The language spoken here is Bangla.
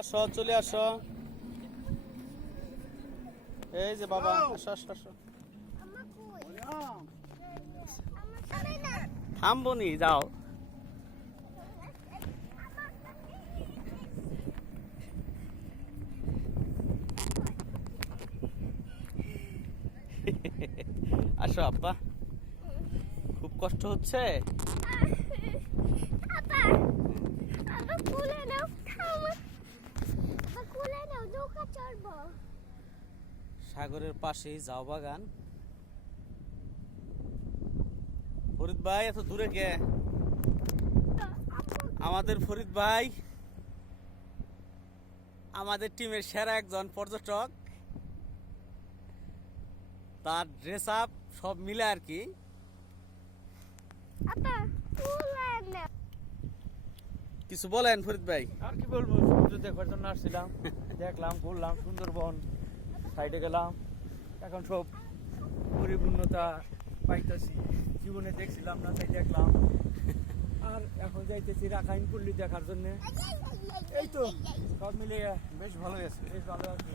আসো, চলে আসো। এই যে বাবা, আসো আসো আসো। থামবো নি, যাও। আসো আব্বা, খুব কষ্ট হচ্ছে। সাগরের পাশেই যাও বাগান। ফরিদ ভাই এত দূরে কে? আমাদের ফরিদ ভাই আমাদের টিমের সেরা একজন পর্যটক। তার ড্রেস আপ সব মিলে আর কি। কিছু বলেন ফরিদ ভাই। আর কি বলবো, সমুদ্র দেখার জন্য আসছিলাম, দেখলাম, ঘুরলাম, সুন্দরবন সাইডে গেলাম। এখন সব পরিপূর্ণতা পাইতেছি। জীবনে দেখছিলাম না, তাই দেখলাম। আর এখন যাইতেছি রাখাইন পল্লী দেখার জন্য। এই তো সব মিলিয়ে বেশ ভালো আছে। বেশ ভালো আছে।